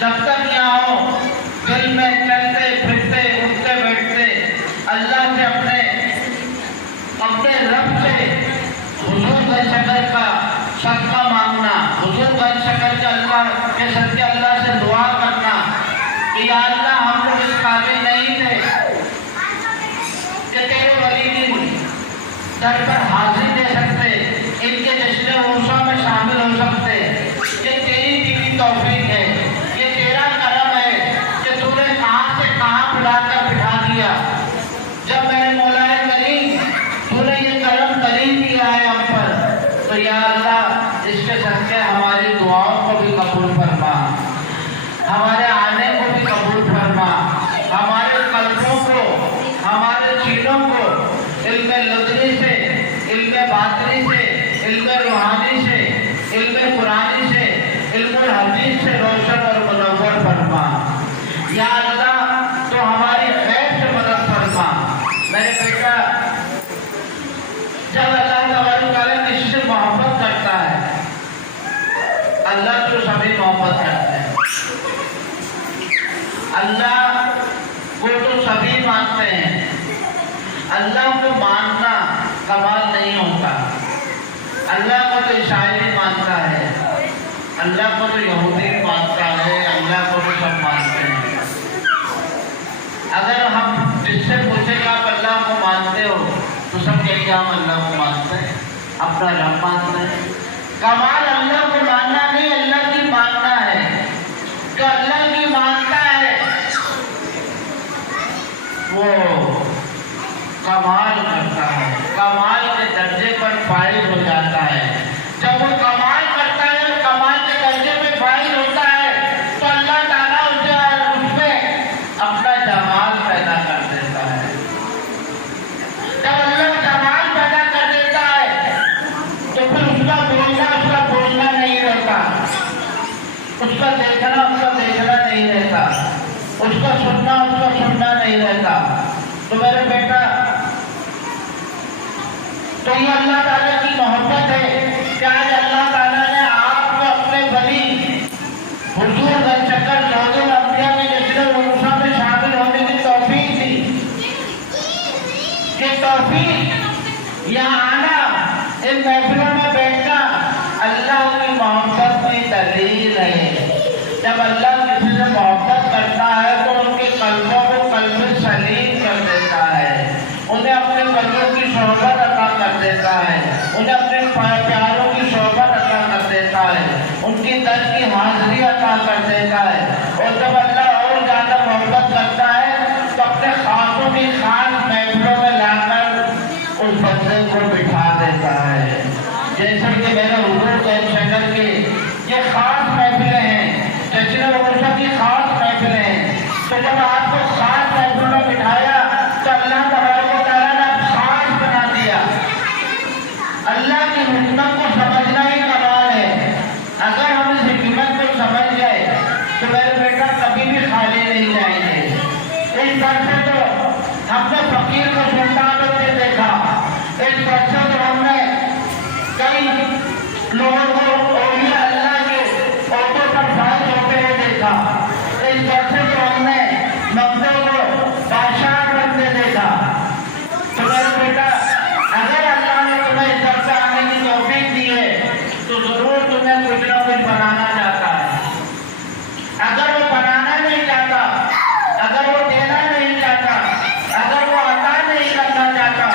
جب تک یہاں ہو دل میں چلتے پھرتے اٹھتے بیٹھتے اللہ سے اپنے رب سے حضور گنج شکر کا صدقہ مانگنا، حضور گنج شکر کے اللہ کے صدقے اللہ سے دعا کرنا کہ یا اللہ ہم لوگ اس قابل نہیں تھے کہ تیرے ولی کی در پر حاضری دے سکتے، ان کے جشن عرصہ میں شامل ہو سکتے. یہ تیری دی ہوئی توفیق ہے، یہ تیرا کرم ہے کہ تو نے کہاں سے کہاں بلا کر بٹھا دیا. جب میرے مولا کریم تو نے یہ کرم کریم کیا ہے ہم پر، تو یا اللہ اس کے صدقے ہماری دعاؤں کو بھی قبول فرما، ہمارے آنے کو بھی قبول فرما، ہمارے قلبوں کو ہمارے سینوں کو علم لدنی سے، علم باطنی سے، علم روحانی سے، علم قرآنی سے، علم الحدیث سے روشن اور منور فرما. یا اللہ تو ہماری خیر سے مدد فرما. میرے بیٹا جب اللہ تبارک تعالیٰ کسی سے محبت کرتا ہے، اللہ تو سبھی محبت کرتے ہیں، اللہ کو تو سبھی مانتے ہیں. اللہ کو ماننا کمال نہیں ہوتا. اللہ کو تو عیسائی بھی مانتا ہے، اللہ کو تو یہودی بھی مانتا ہے، اللہ کو تو سب مانتے ہیں. اگر ہم جس سے پوچھیں کہ آپ اللہ کو مانتے ہو تو سب کہیں گے ہم اللہ کو مانتے ہیں، اپنا رب مانتے ہیں. کمال اللہ کو ماننا نہیں، اللہ کی ماننا ہے. جو اللہ کی مانتا ہے وہ کمال کرتا ہے، کمال کے درجے پر فائز ہو جاتا ہے. جب وہ کمال کرتا ہے اور کمال کے درجے میں فائز ہوتا ہے تو اللہ تعالیٰ اس میں اپنا جمال پیدا کر دیتا ہے. جب اللہ جمال پیدا کر دیتا ہے تو پھر اس کا بولنا نہیں رہتا، اس کا دیکھنا نہیں رہتا، اس کا سننا نہیں رہتا. تو میرے بیٹا تو یہ اللہ تعالیٰ کی محبت ہے کہ آج اللہ تعالیٰ نے آپ کو اپنے ولی حضور گنج شکر زوج الانبیاء کے جشن عرصہ میں شامل ہونے کی توفیق دی. کہ توفیق یہاں آنا، ان محفلوں میں بیٹھنا اللہ کی محبت کی دلیل ہے. جب اللہ کسی سے محبت کرتا ہے تو ان کے قلبوں کو قلب سلیم کر دیتا ہے، انہیں اپنے قلبوں کی صحبت عطا کر دیتا ہے، انہیں اپنے پیاروں کی صحبت عطا کر دیتا ہے، ان کی در کی حاضری عطا کر دیتا ہے. اور جب اللہ اور زیادہ محبت کرتا ہے تو اپنے خاصوں کی خاص محفلوں میں لا کر اس بندے کو بٹھا دیتا ہے. جیسے کہ میرے حضور گنج شکر کے یہ خاص محفلیں ہیں، جشن عرصہ کی خاص محفلیں ہیں. تو جب آپ کو خاص محفل میں بٹھایا تو اللہ تبارک و تعالیٰ نے خاص بنا دیا. اللہ کی حکمت کو سمجھنا ہی کمال ہے. اگر ہم اس حکمت کو سمجھ گئے تو میرے بیٹا کبھی بھی خالی نہیں جائیں گے. اس طرح سے تو ہم نے فقیر کو سلطان ہوتے دیکھا، اس طرح سے تو ہم نے کئی لوگوں کو اولیاء اللہ کے عہدوں پر فائز ہوتے ہوئے دیکھا. اس طرح سے تو ہم نے مقدوں کو بادشاہ بنتے دیکھا. تو میرے بیٹا اگر اللہ نے تمہیں اس طرح سے آنے کی توفیق دی ہے تو ضرور تمہیں کچھ نہ کچھ بنانا چاہتا ہے. اگر وہ بنانا نہیں چاہتا، اگر وہ دینا نہیں چاہتا، اگر وہ عطا نہیں کرنا چاہتا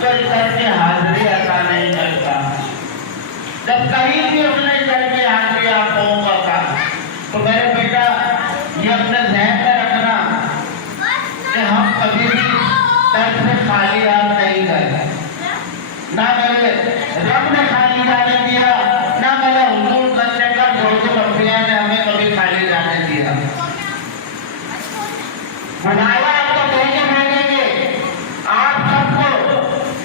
تو اس طرح کی حاضری عطا نہیں کرتا. جب کہیں بھی اس نے اس طرح کی حاضری آپ لوگوں کو عطا. تو میرے بیٹا یہ اپنے ذہن میں رکھنا کہ ہم کبھی بھی در سے خالی ہاتھ نہیں گئے. نہ میرے رب نے خالی جانے دیا، نہ میرے حضور گنج شکر زوج الانبیاء نے ہمیں کبھی خالی جانے دیا. بلایا آپ کو دے کے بھیجیں گے، آپ سب کو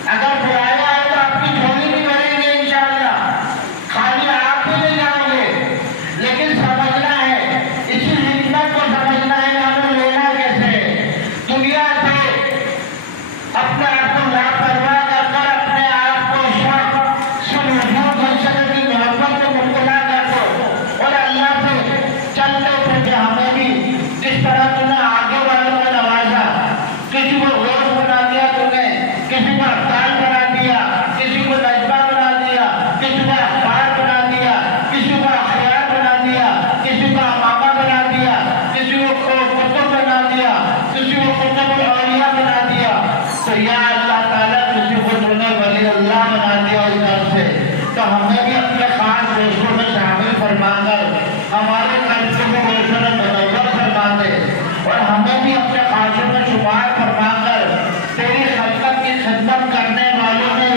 اگر بلایا ہے تو آپ کی جھولی بھی بھریں گے انشاءاللہ. خالی آپ بھی اپنے خاص دوستوں میں شامل فرما کر ہمارے قلب کو روشن و منور فرما دے اور ہمیں بھی اپنے خواہشوں میں شمار فرما کر تیری خلقت کی خدمت کرنے والوں میں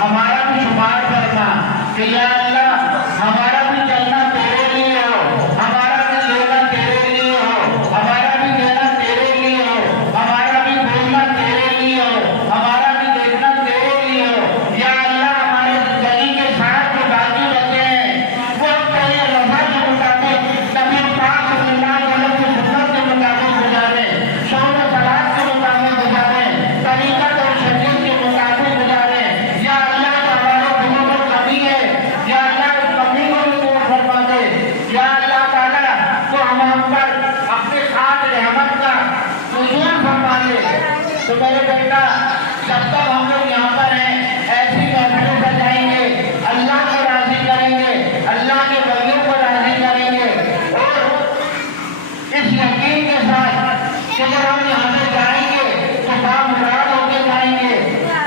ہمارا بھی شمار فرما کہ یا اللہ ہمارا بھی چلنا تیرے لیے ہو، ہمارا بھی لینا تیرے لیے ہو، ہمارا بھی دینا تیرے لیے ہو، ہمارا بھی بولنا تیرے لیے ہو، ہمارا بھی دیکھنا تیرے لیے ہو۔ یا اللہ ہمارے زندگی کے ساتھ جو باقی بچے ہیں وہ تیرے رضا کے مطابق نبی پاک صلی اللہ علیہ وسلم کی سنت کے مطابق گزارے، شور و صلات کے مطابق گزارے، طریقت اور شریعت کے مطابق گزارے۔ یا اللہ ہمارے دلوں میں کمی ہے، یا اللہ اس کمی کو بھی دور فرما دے۔ یا اللہ تعالیٰ تو ہم پر اپنے خاص رحمت کا نزول فرما دے۔ تو میرے بیٹا جب تک ہم لوگ یہاں پر ہیں ایسی محفلیں سجائیں گے، اللہ کو راضی کریں گے، اللہ کے ولیوں کو راضی کریں گے اور اس یقین کے ساتھ کہ جب ہم یہاں سے جائیں گے تو بامراد ہو کے جائیں گے،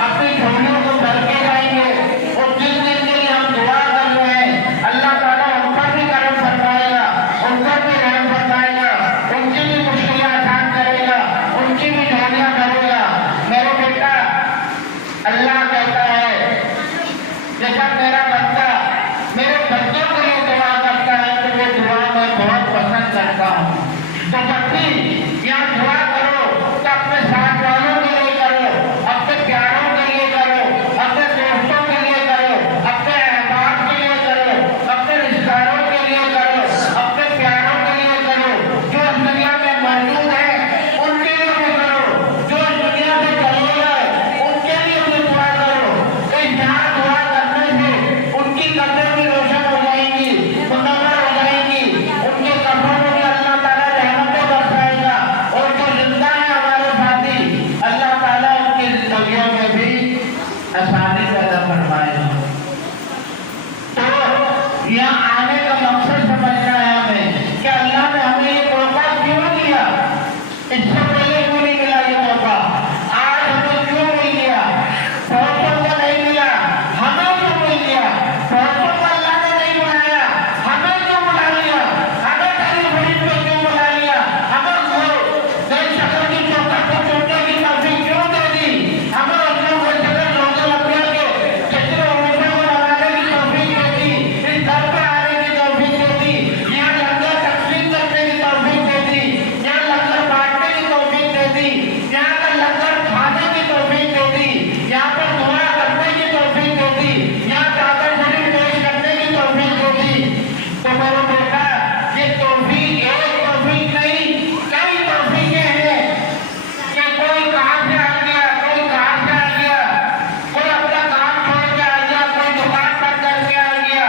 اپنی جھولیوں کو بھر کے جائیں گے اور جس دن کے لیے ہم دعا کر رہے ہیں اللہ تعالیٰ ان پر بھی کرم فرمائے گا، ان پر بھی رحم فرمائے گا، ان کی بھی مشکلیں آسان کرے گا، ان کی بھی جھولیاں بھرے گا۔ میرے بیٹا اللہ کہتا ہے جیسا میرا بندہ میرے بچوں کے لیے دعا کرتا ہے تو وہ دعا میں بہت پسند کرتا ہوں۔ تو جب بھی یہاں دعا کرو تو اپنے ساتھ والوں کے لیے کرو، اپنے پیاروں کے لیے کرو، اپنے دوستوں کے لیے کرو، اپنے احباب کے لیے کرو، اپنے رشتہ داروں کے لیے کرو، اپنے پیاروں کے لیے کرو، جو اس دنیا میں موجود ہیں ان کے لیے بھی کرو، جو اس دنیا سے چلے گئے ان کے لیے بھی دعا کرو۔ اس یہاں دعا کرنے سے ان کی قبریں بھی روشن ہو جائیں گی، منور ہو جائیں گی، ان کے قبروں میں بھی اللہ تعالیٰ رحمتیں برسائے گا اور جو زندہ ہیں ہمارے ساتھی اللہ تعالیٰ ان کی زندگیوں میں بھی آسانی پیدا فرمائے گا۔ تو یہاں آنے کا مقصد سمجھنا ہے ہمیں کہ اللہ نے ہمیں یہ موقع کیوں دیا، اس سے پہلے کیوں نہیں ملا یہ موقع، آج ہمیں کیوں مل گیا، بہتوں کو نہیں ملا ہمیں کیوں مل گیا، بہتوں کو اللہ نے نہیں بنایا ہمیں کیوں بنا لیا، ہمیں تیری خرید پہ کیوں بنا لیا، ہمیں نئی شکل کی چوکھٹ کو چوننے کی توفیق کیوں دے دی، ہمیں اپنے کوئی شکل روزے لبیا کے جتنے عروجوں کو بنانے کی توفیق دے دی، اس گھر پہ آنے کی توفیق دے دی، یہاں لنگر تقسیم کرنے کی توفیق دے دی، یہاں لنگر بانٹنے کی توفیق دے دی، یہاں کا لنگر کھانے کی توفیق دے دی، یہاں پر دعا کرنے کی توفیق دے دی، یہاں چادر شریف پیش کرنے کی توفیق دے دی۔ تو میرے بیٹا یہ توفیق ایک توفیق نہیں کئی توفیقیں ہیں کہ کوئی کہاں سے آ گیا، کوئی کہاں سے آ گیا، کوئی اپنا کام چھوڑ کے آ گیا، کوئی دکان بند کر کے آ گیا،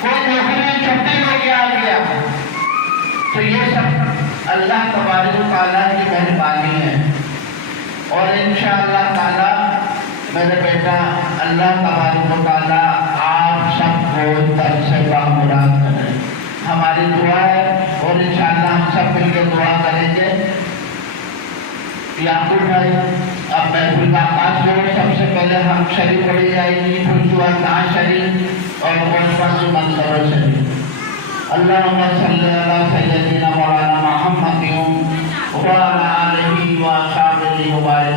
کوئی نوکری میں چھٹی لے کے آ گیا۔ تو یہ سب اللہ تبارک و تعالیٰ کی مہربانی ہے اور انشاءاللہ تعالیٰ میرے بیٹا اللہ تبارک و تعالیٰ آپ سب کو در سے بامراد کرے۔ ہماری دعا ہے اور انشاءاللہ ہم سب مل کے دعا کریں گے۔ یعقوب بھائی اب محفل کا آغاز ہو، سب سے پہلے ہم شریف پڑھی جائے گی، پھر دعا نعت شریف اور قرآن منظر شریف۔ اللہم صلی علی سیدنا مولانا محمد وعلی آلہ وصحبہ وبارک